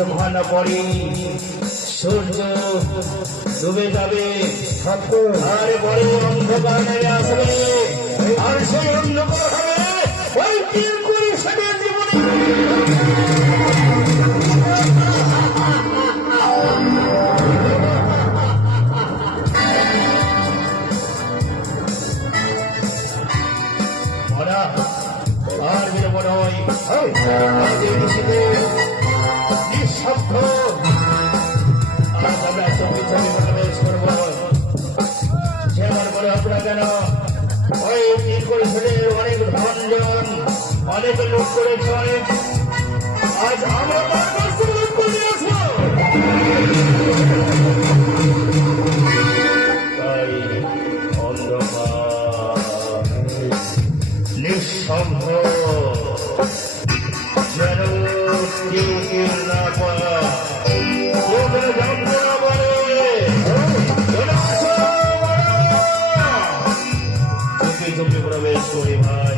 কিছুক্ষণ পরে সূর্য ডুবে যাবে আর বড় অন্ধকার নেমে আসবে আর সেই অন্ধকার হবে ওই তিন পুরুষের জীবনে আর বেরোব নয় নিঃশব্দ আজ আমরা চব্বিশ প্রবেশ করব সে আমার বলে আপনারা কেন ওই তিন পরিষদের অনেক ধনজন অনেক লোক করেছে অনেক আজ আমরা লুট করে আসবো তাই অন্ধকার নিঃশব্দ যেন কেউ কেউ না পায় লোকের জানতে না পারে চুপি চুপি প্রবেশ করি ভাই